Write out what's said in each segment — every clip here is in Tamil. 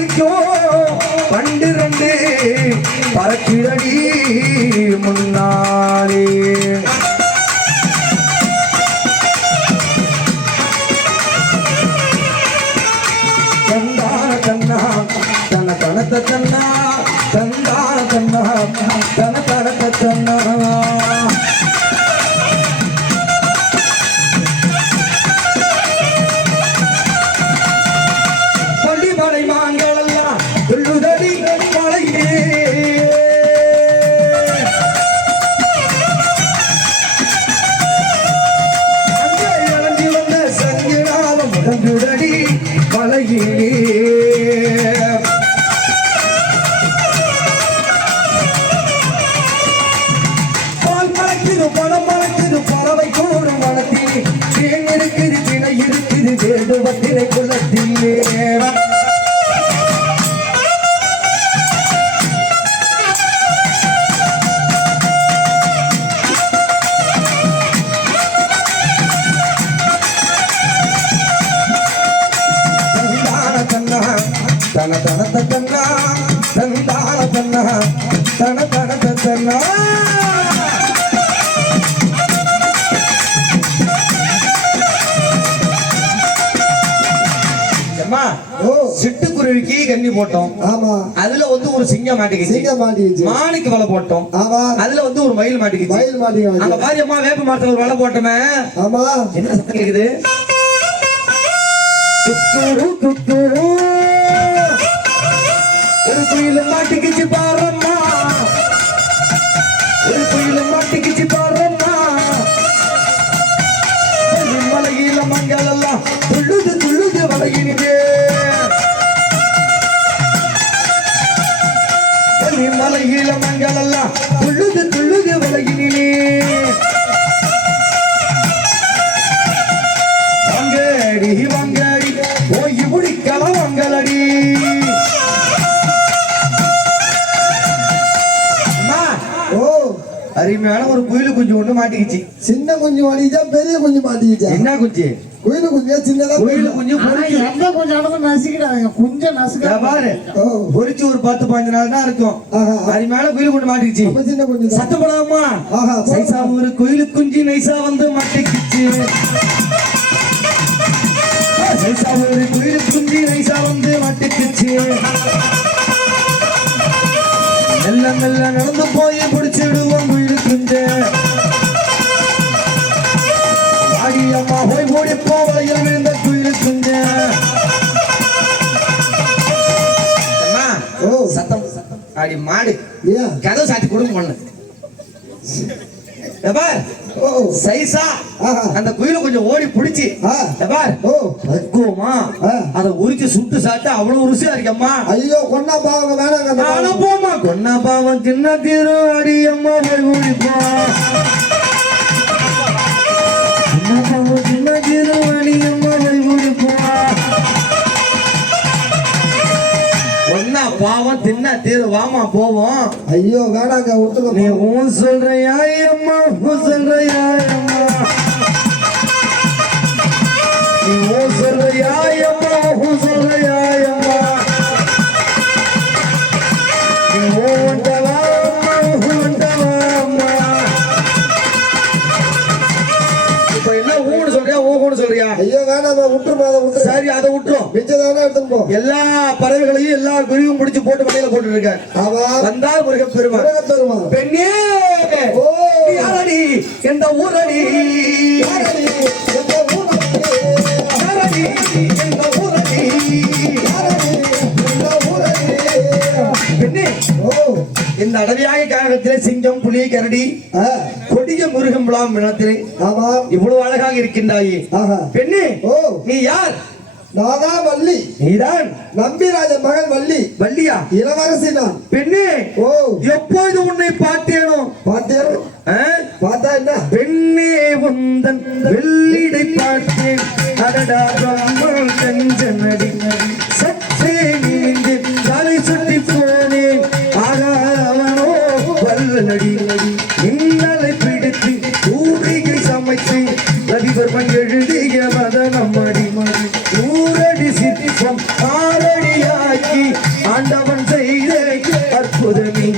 வரைக்கும் மலையிலே தன தன்னா தந்தான தன்னா தன தன தன்னா. அம்மா ஓ. சிட்டுக்குருவிக்கு கண்ணி போட்டோம். ஆமா. அதுல வந்து ஒரு சிங்கம் மாட்டிக்கிச்சு. சிங்கம் மாட்டிக்கிச்சு. மானுக்கு வலை போட்டோம். ஆமா. அதுல வந்து ஒரு மயில் மாட்டிக்கிச்சு. மயில் மாட்டிக்கிச்சு. பாரு அம்மா வேப்ப மரத்துல ஒரு வலை போட்டோமே. ஆமா. என்ன கேக்குது? குக்குரு, குக்குரு. மாட்டிக்கிச்சு பாரம்மா. ஒரு புயல மாட்டிக்கிச்சு பாரம்மா. மலையில மங்கள் எல்லாம் துள்ளுது துள்ளுது வலையினிலே மலையில மங்கள் எல்லாம் துள்ளுது அருமையான ஒரு குயிலு குஞ்சு ஒண்ணு மாட்டிக்கிச்சு. சின்ன குஞ்சு மாட்டிக்கிச்சா பெரிய குஞ்சு மாட்டிக்கிச்சா? என்ன குஞ்சு? குயிலு குஞ்சா சின்னதா குயிலு? குஞ்சு பொறிச்சு. எந்த கொஞ்சம் அளவு நசுக்கிடாங்க கொஞ்சம் இங்க நசுக்க பாரு. பொறிச்சு ஒரு பத்து பதினஞ்சு நாள் தான் இருக்கும். ஆஹா. அருமையான குயிலு குண்டு மாட்டிக்கிச்சு. சின்ன குஞ்சு சத்தம் போடாமா சைசா ஒரு குயிலு குஞ்சு நைசா வந்து மாட்டிக்கிச்சு. சைசா ஒரு குயிலு குஞ்சு நைசா வந்து மாட்டிக்கிச்சு. மெல்ல மெல்ல நடந்து போய் பிடிச்சிடுவோம். ஆடி அம்மா போய் ஓடி போவலையில் விழுந்த குயிலு ஓ. சத்தம் அடி மாடு. கதவு சாத்தி கொடுங்க பொண்ணு ஆஹா. அந்த குயில கொஞ்சம் ஓடி பிடிச்சி. பக்குவமா. அதை உரிச்சு சுட்டு சாப்பிட்டு அவ்வளவு ருசியா இருக்கம்மா. ஐயோ ஆனா பாவம். போமா கொன்னா பாவம் சின்ன தீரு அடி அம்மா போய் குடிப்பா பாவம் தின்ன தீரு வாமா போவோம். ஐயோ வேணாங்க நீ விட்டுங்க ஊன் சொல்றியா அம்மா ஊ சொல்றியா அம்மா நீ ஊன் சொல்றியா அம்மா எடுத்துன்னு போ. எல்லா பறவைகளையும் எல்லா குருவியும் பிடிச்சு போட்டு வண்டியில போட்டு முருகப் பெருமாள் உலகப் பெருமா பெண்ணே யாரடி? எந்த ஊரடி? எந்த எந்த? பெண்ணே ஓ. இந்த அடவியாக காரணத்திலே சிங்கம் புலி கரடி கொடிய முருகம் விழாம் இனத்திலே இவ்வளவு அழகாக இருக்கின்றாயே. பெண்ணே ஓ. நீ யார்? நாதான் வள்ளி நீதான். நம்பிராஜன் மகன் வள்ளி. வள்ளியா? இளவரசி நான். பெண்ணே ஓ. எப்போது உன்னை பார்த்தேனோ? பார்த்தேன்? பார்த்தா என்ன? பெண்ணே உந்தன் வெள்ளிடை பார்த்தேன். அடடா பிரம்மன் கஞ்சனடி சற்றே நீண்டு தலை சுட்டி போனேன். ஆகாவனோ வல்லடி இன்னலை பிடித்து ஊரிகை சமைத்து ரவிவர்மன் கோடியாக்கி ஆண்டவன் செய்த அற்புதமே.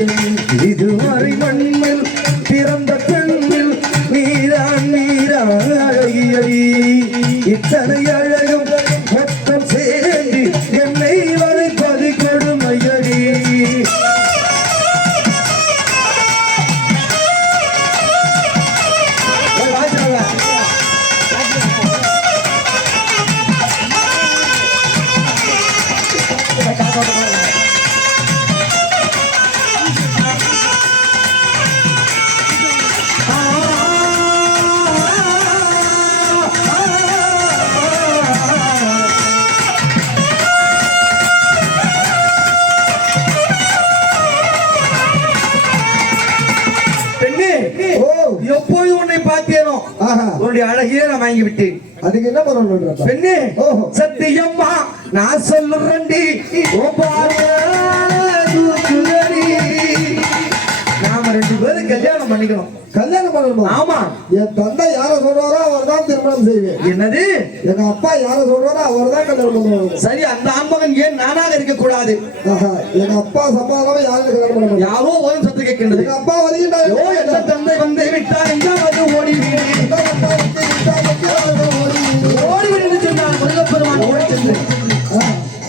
வாங்கி விட்டேன் அதுக்கு என்ன பண்ணணும் பெண்ணே ஓஹோ. சத்தியம்மா நான் சொல்லுறேன்டி. நாம ரெண்டு பேரும் கல்யாணம் பண்ணிக்கணும். கல்யாணம் பண்ணணுமா? ஆமா. என் தந்தை யார சொல்றாரோ அவர் தான் திருமணம் செய்வேன். என்னது? எங்க அப்பா யார சொல்றாரோ அவர் தான் கல்யாணம் பண்ணுவாங்க சரி அந்த ஆண்மகன் ஏன் நானாக இருக்க கூடாது எங்க அப்பா சம்பாதமே யாரும் கல்யாணம் பண்ண யாரோ ஒரு சத்து கேட்கின்றது. எங்க அப்பா வருகின்றார் எந்த தந்தை வந்து விட்டார் எங்காவது ஓடி வீடு ஓடி வீடு என்று சொன்னார் முருகப்பெருமான் ஓடி சென்று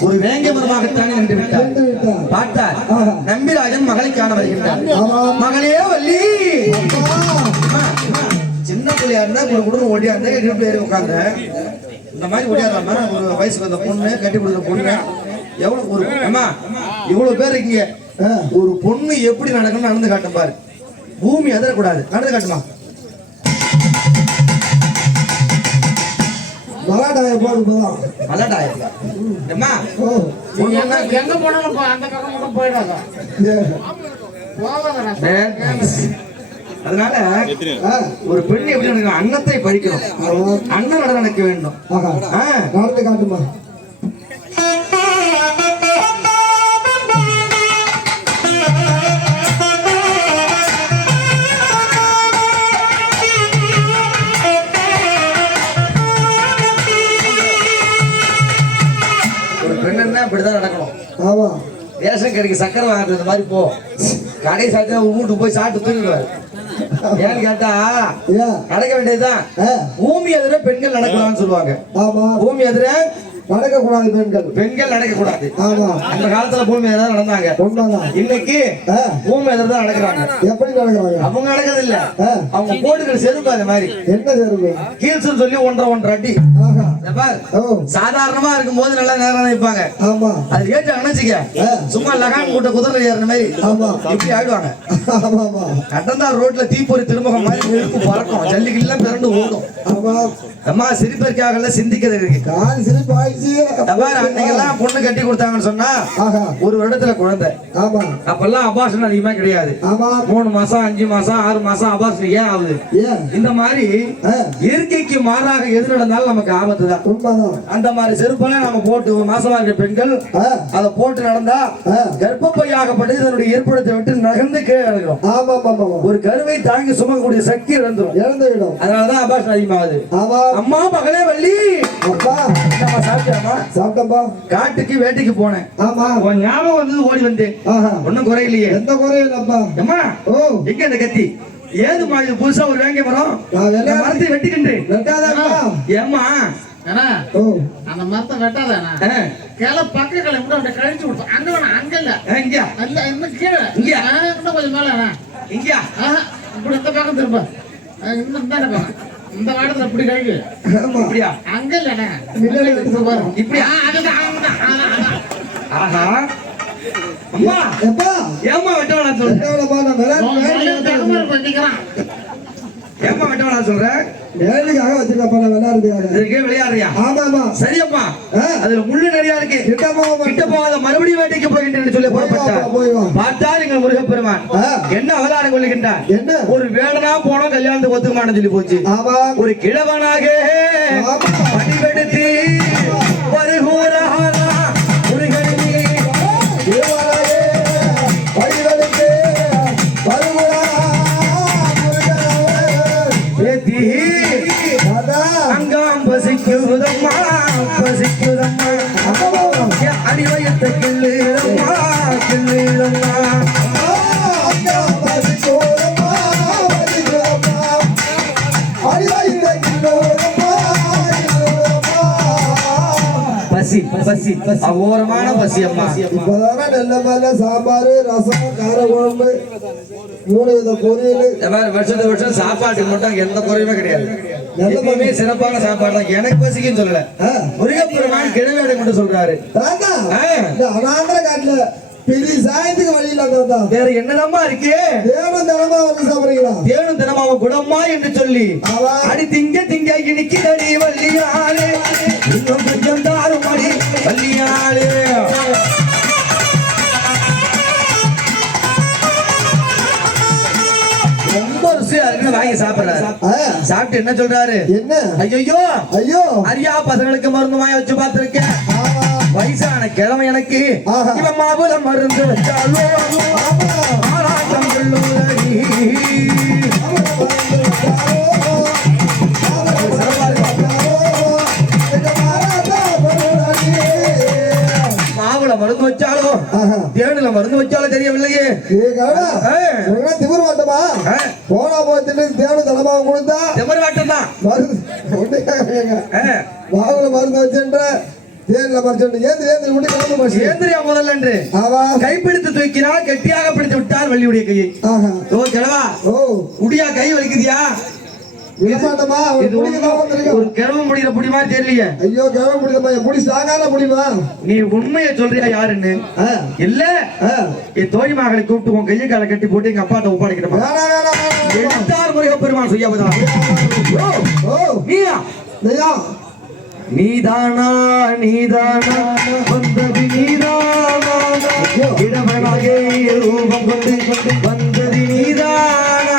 ஒரு வேங்க மரமாகத்தானே நின்று விட்டார். பார்த்தார். நம்பிராஜன் மகளை காண வருகின்றார். மகளே வள்ளி சின்ன பிள்ளையா இருந்தா கூட கூட ஓடியா இருந்தா இடுப்புல ஏறி உட்கார்ந்த இந்த மாதிரி ஓடியாடாம ஒரு வயசுக்கு வந்த பொண்ணு கட்டி கொடுத்த பொண்ணு எவ்வளவு ஒரு அம்மா இவ்வளவு பேர் இருக்கீங்க. ஒரு பொண்ணு எப்படி நடக்கணும்னு நடந்து காட்டும் பாரு பூமி அதிரக்கூடாது நடந்து காட்டுமா மலாட்டாய போதுதான். மல்லாட்டாயிரல அம்மா ஓ. பொண்ணு எங்க எங்க போனாலும் போ, அந்த பக்கம் மட்டும் போயிடாத. அதனால ஆ, ஒரு பெண் எப்படி நடக்கணும் அன்னத்தை பறிக்கணும். அண்ணன் நட நடக்க வேண்டும். நடந்து காட்டுமா? பெண்ணுன்னா இப்படிதான் நடக்கணும். ஆமா. ரேஷன் கடைக்கு சக்கரை வாங்குறது மாதிரி போ. கடை சாத்தியா வீட்டுக்கு போய் சாப்பிட்டு தூங்கிடுவாரு. ஏன்னு கேட்டா நடக்க வேண்டியதுதான். பூமி எதிர பெண்கள் நடக்கலாம்னு சொல்லுவாங்க. பூமி எதிர நடக்க கூடாது பெண்கள். பெண்கள் நடக்க கூடாது ஆமா. அந்த காலத்துல பூமி எதிர நடந்தாங்க. உண்மைதான். இன்னைக்கு பூமி எதிர தான் நடக்கிறாங்க. எப்படி நடக்கிறாங்க? அவங்க நடக்கிறது இல்ல அவங்க போட்டுக்கிற செருப்பு அது மாதிரி. என்ன சேருங்க ஹீல்ஸ் சொல்லி ஒன்றரை ஒன்றரை அடி. சாதாரணமா இருக்கும்போது நல்லா நேரம் நிற்பாங்க ஆமா. அது ஏற்ற அணைச்சிக்க. சும்மா லகான் கூட்ட குதிரை ஏறின மாதிரி ஆமா. இப்படி ஆயிடுவாங்க. கடந்தார் ரோட்ல தீப்பொறி திருமுகம் மாதிரி நெருப்பு பறக்கும். ஜல்லிக்கெல்லாம் பிறண்டு ஓடும். அம்மா சிரிப்பிற்காக சிந்திக்கிறது இருக்கு. சிரிப்பு தபார் அன்னைக்கெல்லாம் பொண்ணு கட்டி கொடுத்தாங்கன்னு சொன்னா ஆஹா. ஒரு வருடத்துல குழந்தை. ஆமா. அப்பெல்லாம் அபாஷன் அதிகமா கிடையாது. ஆமா. மூணு மாசம் அஞ்சு மாசம் ஆறு மாசம் அபாஷன் ஏன் ஆகுது? ஏன்? இந்த மாதிரி ஆ, இயற்கைக்கு மாறாக எது நடந்தாலும் நமக்கு ஆபத்து தான். அந்த மாதிரி செருப்பெல்லாம் நம்ம போட்டு மாசமா இருக்க பெண்கள் அதை போட்டு நடந்தா ஆ. கர்ப்பப்பையாகப்பட்டது இதனுடைய ஏற்படுத்த விட்டு நகர்ந்து கீழே ஒரு கருவை தாங்கி சுமக்கக்கூடிய சக்தி இழந்துரும் இறந்து விடும் அதனாலதான் அபாஷன் அதிகமாகுது. அம்மா மகளே வள்ளி. அப்பா. சாப்பிட்டப்பா காட்டுக்கு வேட்டைக்கு போனேன். ஆமா. உன் ஞாபகம் வந்தது ஓடி வந்தேன். ஆஹா. ஒண்ணும் குறையிலையே. எந்த குறையும் இல்லப்பா. அம்மா ஓ. எங்க அந்த கத்தி? ஏதுமா இது புதுசா ஒரு வேங்கை மரம்? இந்த மரத்தை வெட்டிக்கின்றேன் ஓ. அந்த மரத்தை வெட்டாதானா கிளை பக்க கிளை மட்டும் அப்படியே கழிச்சு விட்டோம் அங்க வேணாம் அங்க இல்ல. இன்னும் கீழே. இங்க? இன்னும் கொஞ்சம் மேல ஆஹா இப்படி இந்த பக்கம் திரும்ப. இன்னும் இந்த இந்த வாடத்துல இப்படி கழிக்கு ஆமா. இப்படியா? அங்க பாரு. இப்படியா? அதுதான், அதான், அதான். ஆஹா. அம்மா எப்பா? ஏம்மா வெட்ட வேணாம் சொல்ற? வெட்டாதப்பா நான் உன் விளையாட்டு பையன் தகவல் பண்ணிக்கிறான். ஏம்மா வெட்ட வேணாம் சொல்ற? வேலைக்காக வச்சிருக்கப்பா நான் விளையாடுறியா? ஆமா ஆமா சரியப்பா. அதுல முள்ளு நிறைய இருக்கு. கிட்ட போக கிட்ட போகாத மறுபடியும் வேட்டைக்கு போகின்றேன் சொல்லி புறப்பட்டார். பார்த்தார் எங்கள் முருகப்பெருமான். என்ன அவதாரம் கொள்ளுகின்றார்? என்ன? ஒரு வேடனா போனோம் கல்யாணத்துக்கு ஒத்துக்குமான்னு சொல்லி போச்சு. ஒரு கிழவனாக ஆமா. அடிவயத்தை. பசி பசி அகோரமான பசி அம்மா. இப்பதானே நெல்ல மேல சாம்பார் ரசம் கார குழம்பு மூணு வித பொரியல். வருஷத்துக்கு வருஷம் சாப்பாட்டுக்கு மட்டும் எந்த குறையுமே கிடையாது. எப்பவுமே சிறப்பான சாப்பாடு தான் எனக்கு பசிக்குன்னு சொல்லல. ஆ. கிழவேடை மட்டும் சொல்றாரு. தாத்தா. இந்த அனாந்திர காட்டுல பெரிய சாயத்துக்கு வழியில தாத்தா. வேற என்னடமா இருக்கு? தேவன் தனமா வந்து சாப்பிடுறீங்களா? தேவனும் தினமாவ குடம்மா என்று சொல்லி. அடி திங்க திங்க இனிக்குதடி வள்ளியாளே. இன்னும் கொஞ்சம் தாரும்? வாங்கி சாப்பிடுறாரு. சாப்பிட்டு என்ன சொல்றாரு? என்ன? ஐயோ ஐயோ. அரியா பசங்களுக்கு மருந்து வாங்கி வச்சு பார்த்திருக்கேன். ஆமா வயசான கிழமை எனக்கு. இவன் மாவுல மருந்து வச்சாலோ ஆமா. மாவுல மருந்து வச்சாலோ? ஆஹா. தேனுல மருந்து வச்சாலோ தெரியவில்லையே. ஆ. திமிர் மாட்டமா ஆ. போனா போச்சுட்டு தேவன தனமா கொடுத்தா? செம்மறி வாட்டம் தான் மருந்து வாவுல மருந்து வச்சுன்ற தேன்ல மறைச்சு விட்டு கிளம்பு சேந்திரியா முதல்ல என்று. ஆவா. கைப்பிடித்து தூக்கினார் கெட்டியாக பிடித்து விட்டார் வள்ளியுடைய கையை ஓ கிழவா ஓ. முடியா கை வலிக்குதியா? விடமாட்டமா இது ஒரு கிழமை முடிகிற புடி மாதிரி தெரியலையே. ஐயோ கிளம்ப முடியுமா முடி சாகாத முடியுமா நீ உண்மையை சொல்றியா யாருன்னு? இல்ல. என் தோழி மகளை கூப்பிட்டு உன் கையை காலை கட்டி போட்டு எங்க அப்பாட்ட வேணாம் எடுத்தார் முருகப்பெருமான் செய்யாவதா ஓ நீயா? நீதானா நீதானா? வந்தது நீதானா இடவனாக ரூபம் கொண்டு கொண்டு வந்தது நீதானா?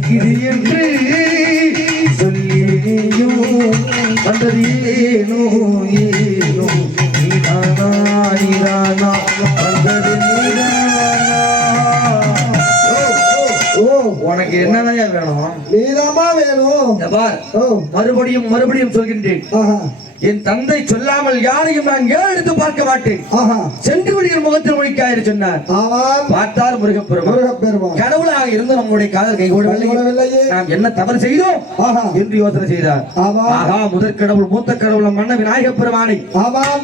பசிக்குது என்று சொல்லி நீயும் வந்தது ஏனோ. ஏனோ நீதானா நீதானா வந்தது உனக்கு என்னதான் வேணும்? நீதாமா வேணும். மறுபடியும் மறுபடியும் சொல்கின்றேன். என் தந்தை சொல்லாமல் யாரையும் நான் ஏறெடுத்து பார்க்க மாட்டேன்? ஆஹா. சென்று விடுகிற முகத்தில் மொழிக்காயிரு சொன்னார். பார்த்தார் முருகப்பெருமான். கடவுளாக இருந்து நம்முடைய காதல் கைகூடவில்லை கைகூடவில்லையே. நாம் என்ன தவறு செய்தோம்? ஆஹா. என்று யோசனை செய்தார். ஆகா முதற் கடவுள் மூத்த கடவுள் மன்ன விநாயக பெருமானை.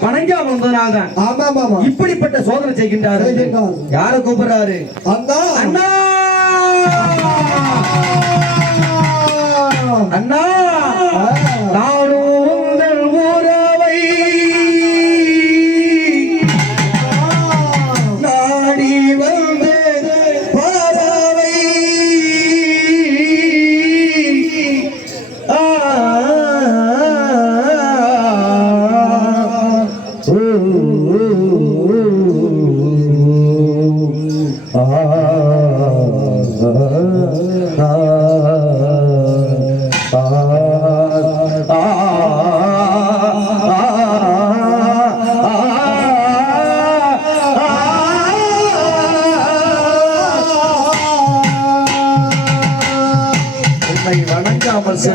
வணங்காமல் இருந்ததனால்தான் ஆமாம் ஆமா இப்படிப்பட்ட சோதனை செய்கின்றார். செய்கின்றார். யாரை கூப்பிடுறாரு? அண்ணா. அண்ணா!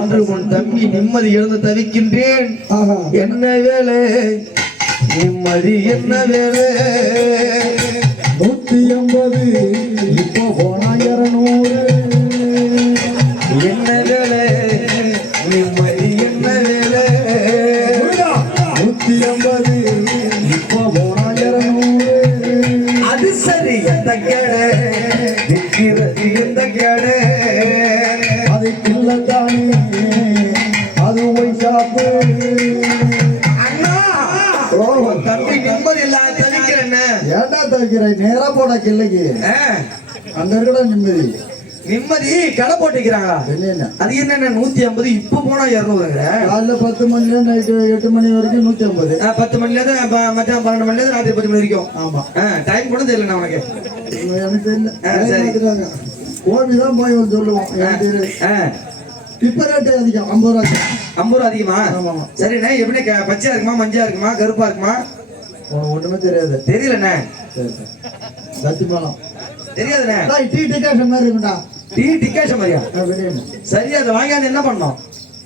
சென்று உன் தம்பி நிம்மதி இழந்து தவிக்கின்றேன். என்ன வேலை? நிம்மதி என்ன வேலை? நூத்தி எண்பது. இப்போ போனா இருநூறு. என்ன வேலை? நிம்மதி என்ன வேலை? நூத்தி எண்பது. இப்போ போனா இருநூறு. அது சரி எந்த கேடு? எந்த கேடு? ஏண்டா தவிக்கிற நேரா போட கிள்ளைக்கு அங்க இருக்கடா நிம்மதி. நிம்மதி கடை போட்டுக்கிறாங்களா? என்னென்ன? அது என்னென்ன நூத்தி ஐம்பது இப்ப போனா இருநூறுங்கிற. காலைல பத்து மணில நைட்டு எட்டு மணி வரைக்கும் நூத்தி ஐம்பது பத்து மணில இருந்து மத்தியானம் பன்னெண்டு மணில இருந்து ராத்திரி பத்து மணி வரைக்கும். ஆமா. டைம் கூட தெரியல உனக்கு. எனக்கு தெரியல. கோபி தான் போய் வந்து சொல்லுவோம் இப்ப ரேட்டு அதிகம். ஐம்பது ரூபாய்க்கு ஐம்பது ரூபா அதிகமா. சரிண்ணே எப்படி பச்சையா இருக்குமா மஞ்சா இருக்குமா கருப்பா இருக்குமா? ஒண்ணுமே தெரியாது தெரியலண்ணே. மேளம் தெரியாதுண்ணே. டீ டிகாஷன் மாதிரி இருக்குண்டா டீ டிக்காஷன் மாதிரியா? சரி அதை வாங்கியாந்து என்ன பண்ணோம்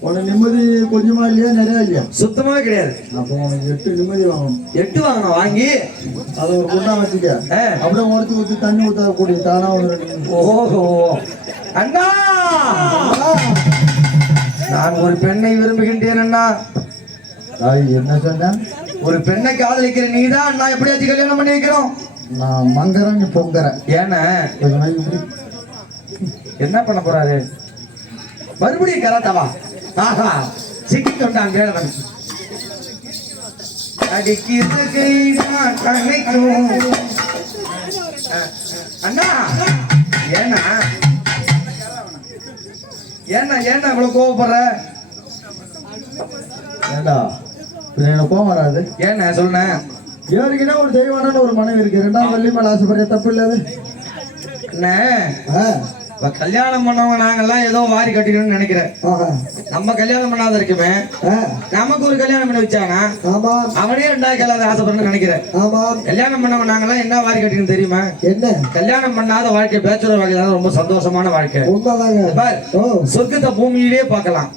உனக்கு நிம்மதி கொஞ்சமா இல்லையா நிறையா இல்லையா? சுத்தமாவே கிடையாது. அப்போ உனக்கு எட்டு நிம்மதி வாங்கணும். எட்டு வாங்கணும் வாங்கி. அதை ஒரு குண்டா வச்சுக்க. அப்படியே உடச்சு ஊற்றி தண்ணி ஊற்ற கூடிய தானா வந்து ஓஹோ. அண்ணா. நான் ஒரு பெண்ணை விரும்புகின்றேன் அண்ணா. தாய் என்ன சொன்ன? ஒரு பெண்ணை காதலிக்கிற நீதான் அண்ணா எப்படியாச்சும் கல்யாணம் பண்ணி வைக்கிறோம்? நான் மங்கறேன் நீ பொங்கறேன். ஏன்னா? என்ன பண்ண போறாரு? மறுபடியும் கராத்தாவா ஆஹா சிக்கி அஹ், அண்ணா ஏன்னா? ஏன்னா ஏன்னா இவ்வளவு கோவப்படுற? ஏண்டா? எனக்கு கோவம் வராது. ஏன்னா சொல்லுனேன் ஏறிக்கினா ஒரு தெய்வானு ஒரு மனைவி இருக்கு. ரெண்டாவது வள்ளி மேல ஆசைப்படுற தப்பு இல்ல அது. அண்ணே. ஆ, இப்ப கல்யாணம் பண்ணவங்க நாங்கெல்லாம் ஏதோ வாரி கட்டிக்கணும்னு நினைக்கிறேன். நம்ம கல்யாணம் பண்ணாத இருக்குமே. நமக்கு ஒரு கல்யாணம் பண்ணி வச்சானா? ஆமா. அவனே ரெண்டாவது கல்யாணம் ஆசைப்படுறேன்னு நினைக்கிறேன். கல்யாணம் பண்ணவங்க நாங்கெல்லாம் என்ன வாரி கட்டிக்கணும் தெரியுமா? என்ன? கல்யாணம் பண்ணாத வாழ்க்கை பேச்சுலர் வாழ்க்கை தான் ரொம்ப சந்தோஷமான வாழ்க்கை. சொர்க்கத்தை பூமியிலே பார்க்கலாம்.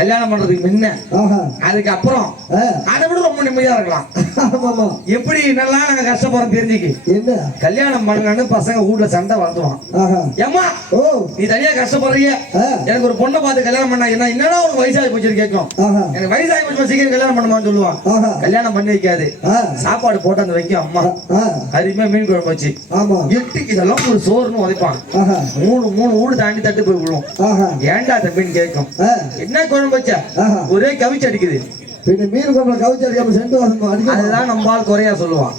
கல்யாணம் பண்றதுக்கு முன்ன. அதுக்கு அப்புறம் அதை விட ரொம்ப நிம்மதியா இருக்கலாம். எப்படி என்னெல்லாம் நாங்க கஷ்டப்படுறோம் தெரிஞ்சுக்கு. என்ன? கல்யாணம் பண்ணலான்னு பசங்க வீட்டுல சண்டை வளர்த்துவான். ஓ நீ தனியா கஷ்டப்படுறீங்க ஆ, எனக்கு ஒரு பொண்ணை பார்த்து கல்யாணம் பண்ணா என்ன? என்னடா ஒரு வயசாகி போச்சுன்னு கேட்கும். எனக்கு வயசாகி போச்சு சீக்கிரம் கல்யாணம் பண்ணுமான்னு சொல்லுவான். கல்யாணம் பண்ணி வைக்காது. சாப்பாடு போட்டு அந்த வைக்கும் அம்மா. அருமையா மீன் குழம்பு வச்சு. ஆமா. எட்டு இதெல்லாம் ஒரு சோறுன்னு உதைப்பான். மூணு மூணு ஊடு தாண்டி தட்டு போய் விழும். ஏன்டா தம்பின்னு கேட்கும். என்ன குழம்பு வச்சா? ஒரே கவிச்சு அடிக்குது. பின்ன மீன் குழம்புல கவிச்சு அடிக்காம செண்டு வாசம் அடிக்க அதுதான் நம்மால் குறையா சொல்லுவான்.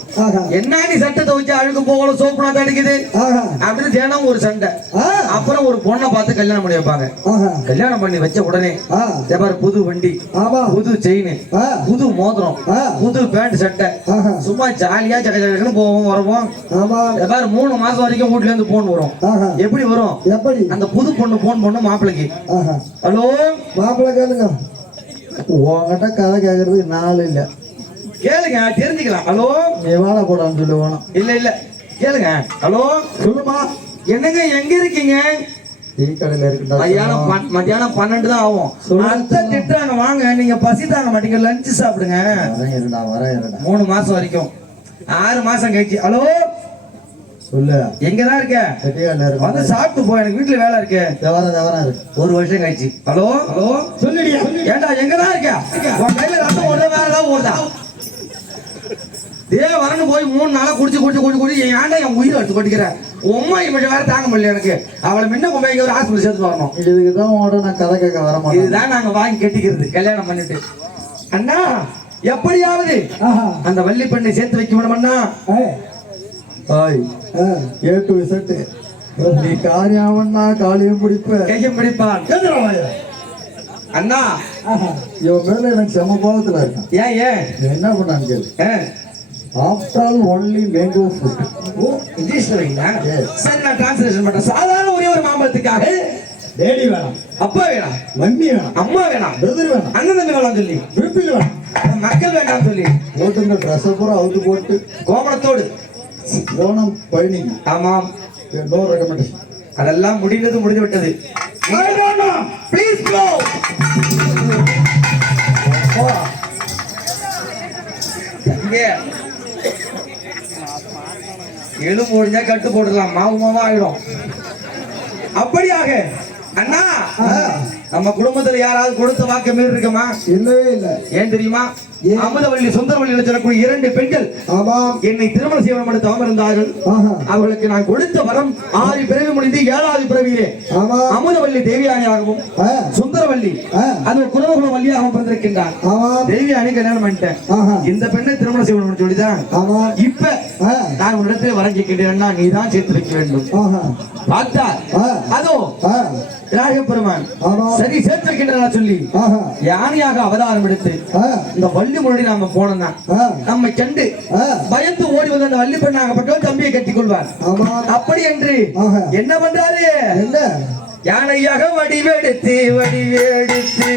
என்ன நீ சட்டத்தை வச்சு அழுக்கு போகல சோப்பு நாத்த அடிக்குது? ஆஹா. அப்படின்னு தினம் ஒரு சண்டை. அப்புறம் ஒரு பொண்ணை பார்த்து கல்யாணம் பண்ணி வைப்பாங்க. கல்யாணம் பண்ணி வச்ச உடனே புது வண்டி புது செயின் புது மோதிரம் புது பேண்ட் சட்டை. சும்மா ஜாலியா சக்கன்னு போவோம் வருவோம். ஆமா. எவ்வாறு மூணு மாசம் வரைக்கும் வீட்டுல இருந்து போன் வரும். எப்படி வரும்? எப்படி? அந்த புது பொண்ணு போன் பண்ணும் மாப்பிளைக்கு. ஆஹா. ஹலோ? மாப்பிள்ளை கேளுங்க. உங்ககிட்ட கதை கேட்கறதுக்கு நாள் இல்ல. கேளுங்க தெரிஞ்சுக்கலாம். ஹலோ? நீ வாழ போடான்னு சொல்லி வேணும் இல்ல இல்ல. கேளுங்க. ஹலோ? சொல்லுமா. என்னங்க எங்க இருக்கீங்க? டீ கடையில இருக்குடா மத்தியானம் மத்தியானம் பன்னெண்டு தான் ஆகும். அத்தை திட்டுறாங்க வாங்க. நீங்க பசி தாங்க மாட்டீங்க லஞ்சு சாப்பிடுங்க. வரேன் இருடா வரேன் இருடா. மூணு மாசம் வரைக்கும். ஆறு மாசம் கழிச்சு. ஹலோ? சொல்லு. எங்கதான் இருக்க? வந்து சாப்பிட்டு போ எனக்கு வீட்டுல வேலை இருக்கு. தவற தவற இருக்கு. ஒரு வருஷம் கழிச்சு. ஹலோ? ஹலோ? சொல்லுடியா? ஏண்டா எங்கதான் இருக்க? உன் கையில ரத்தம் ஓடுதா வேற ஏதாவது ஓடுதா தே வரணும் போய் மூணு நாளா குடிச்சு குடிச்சு குடிச்சு குடிச்சு என் ஏன்டா என் உயிரை எடுத்து கொட்டிக்கிறேன் உம்மா இவன் வேற தாங்க முடியல எனக்கு. அவளை முன்ன கொண்டு போய் ஒரு ஹாஸ்பிட்டல் சேர்த்து வரணும். இதுக்கு தான் உங்கள்கிட்ட நான் கதை கேட்க வர மாட்டேன். இதுதான் நாங்க வாங்கி கட்டிக்கிறது. கல்யாணம் பண்ணிட்டு. அண்ணா எப்படியாவது அந்த வள்ளி பெண்ணை சேர்த்து வைக்க வேணுமண்ணா? ஆய் ஏ டு இசட் நீ காரியாவன்னா காளியும் பிடிப்ப கையம் பிடிப்பான் அண்ணா. இவன் மேல எனக்கு செம கோபத்துல இருக்கான். ஏன் ஏன்? என்ன பண்ணான்னு கேளு. After all only mango fruit oh English Yes. சரி நான் டிரான்ஸ்லேஷன் பண்றேன். சாதாரண ஒரே ஒரு மாம்பழத்துக்காக டேடி வேணாம். அப்பா வேணாம். மம்மி வேணாம். அம்மா வேணாம். பிரதர் வேணாம். அண்ணன் தம்பி வேணாம் சொல்லி. பிபிள் வேணாம். மக்கள் வேண்டாம் சொல்லி. இந்த ட்ரெஸ்ஸை பூரா அவுத்து போட்டு. கோபணத்தோடு போனோம் பயணிக்கு ஆமாம். நோ ரெக்கமெண்டேஷன் அதெல்லாம் முடிந்தது முடிந்து விட்டது ப்ளீஸ் ப்ளோ எலும்பு ஒழிஞ்சா கட்டு போட்டுடலாம். மாவு மாவா ஆயிடும். அப்படியாக. அண்ணா. நம்ம குடும்பத்துல யாராவது கொடுத்த வாக்கு மீறி இருக்கமா? இல்லவே இல்லை. ஏன் தெரியுமா? அமுதவள்ளி சுந்தரவள்ளி சொல்லக்கூடிய இரண்டு பெண்கள் ஆமாம் என்னை திருமணம் செய்வனம் எடுத்து அமர்ந்தார்கள் ஆஹா. அவர்களுக்கு நான் கொடுத்த வரம் ஆறு பிறவி முடிந்து ஏழாவது பிறவியிலே. அமுதவள்ளி தேவியானியாகவும் சுந்தரவள்ளி அது குலவகுல வள்ளியாகவும் பிறந்திருக்கின்றார். தேவியானி கல்யாணம் பண்ணிட்டேன். இந்த பெண்ணை திருமணம் செய்யணும்னு சொல்லிதான் இப்ப நான் உன்னிடத்தில் வரம் கேட்கின்றேன்னா நீ தான் சேர்த்து வைக்க வேண்டும் பார்த்தா அதோ ஆ விநாயக பெருமான் ஆமாம் சரி சேர்த்து வைக்கின்றா சொல்லி யானையாக அவதாரம் எடுத்து இந்த வள்ளி முன்னாடி நாம போனோம்னா நம்மை கண்டு பயந்து ஓடி வந்த அந்த வள்ளி பெண்ணாகப்பட்டவன் தம்பியை கட்டிக் கொள்வார் அப்படி என்று. என்ன பண்றாரு? என்ன? யானையாக வடிவெடுத்து வடிவெடுத்து